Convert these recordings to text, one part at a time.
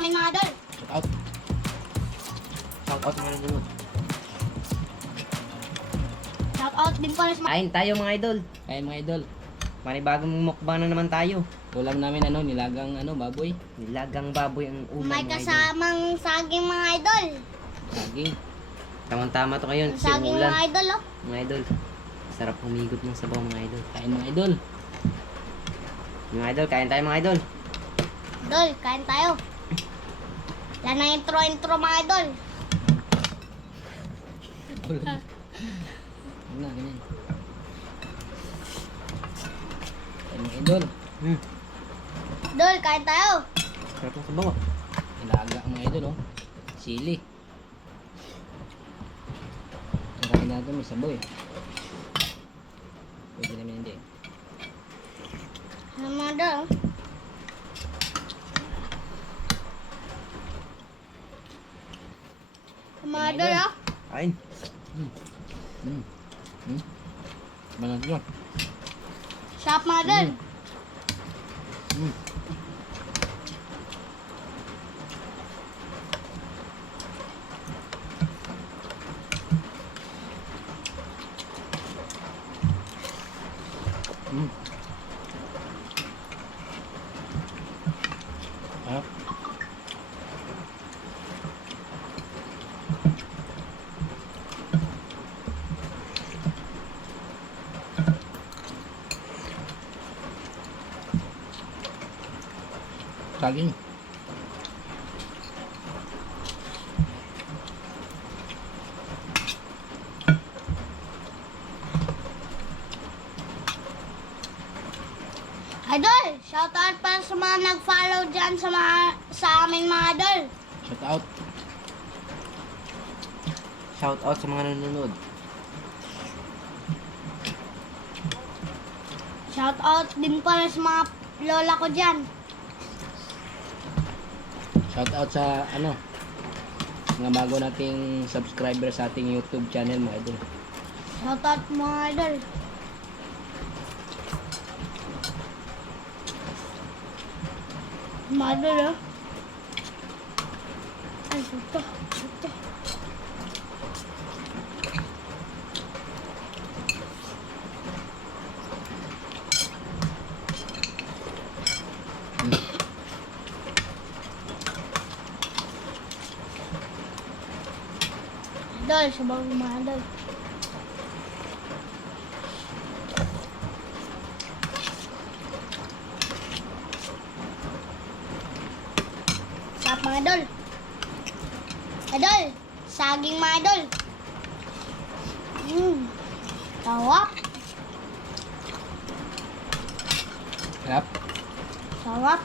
amin mga idol. Shout out. Shout out mga nanonood. Shout out din pala sa mga... Kain tayo mga idol. Kaya mga idol, Panibagong mukbang na naman tayo. ulam namin nilagang baboy. Nilagang baboy ang ulam May mga idol. kasamang saging mga idol. Saging. Tamang-tama to ngayon. Kasi Saging ulan. mga idol oh. Mga idol. Sarap humigot ng sabaw mga idol. Kain mga idol. Mga idol, kain tayo mga idol. Idol, kain tayo. Yan ang intro mga idol. Ulam. Ano na, ganyan. Kain mga idol. Idol, kain tayo. Sarap ng sabaw. Nilaga mga idol Sili. Kain natin may saboy. Pwede namin hindi. Ano mga idol oh. Mga idol oh. Kain. Banat yun. Sarap mga idol. Harap. Saging. Idol, shout out pa sa mga nag-follow dyan sa amin mga idol. Shout out. Shout out sa mga nanonood. Shout out din pala sa mga lola ko dyan. Shout out sa mga bago nating subscriber sa ating YouTube channel mga idol. Shout out mga idol. Mga idol oh. Ay, ito. Idol, sabaw mga idol. Sarap mga idol. Idol, saging mga idol. Tawak. Harap. Sarap.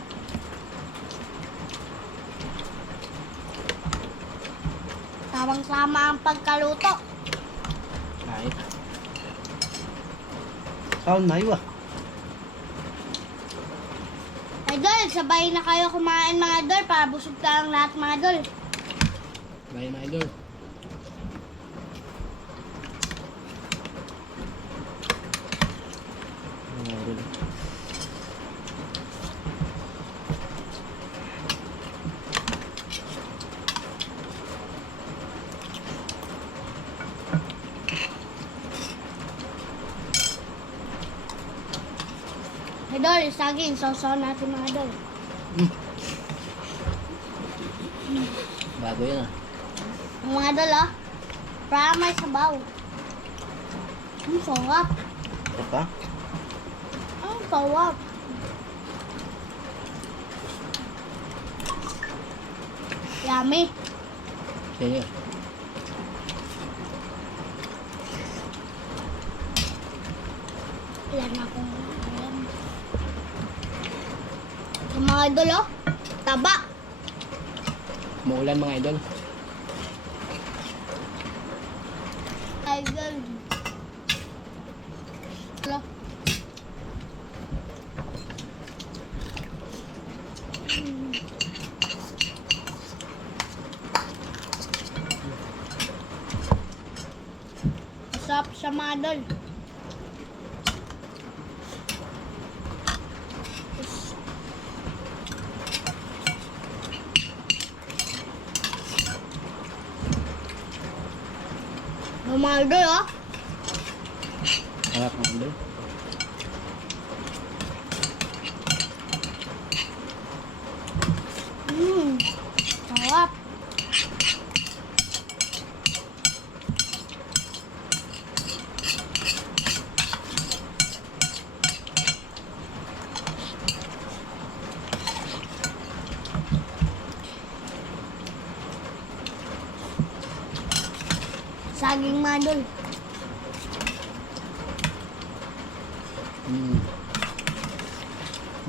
Tawang-sama ang pagkaluto. Kain. Sound mayo ah. Idol, sabay na kayo kumain mga idol para busog tayong lahat mga idol. Bye mga idol. Mga idol. Idol, yung saging, sausaw natin mga idol. Bago yun Yung mga idol oh, para may sabaw. Sarap. Sarap ah. Ang sarap. Yummy. Sige. Ilan akong alam. Yung mga idol oh, taba. Muulan mga idol. Idol. Hello. Masarap siya mga idol. mga idol, oh. Sarap mga idol. Sarap. Saging mga idol.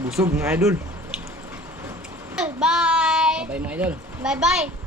Busog mga idol. Bye! Bye mga idol. Bye-bye!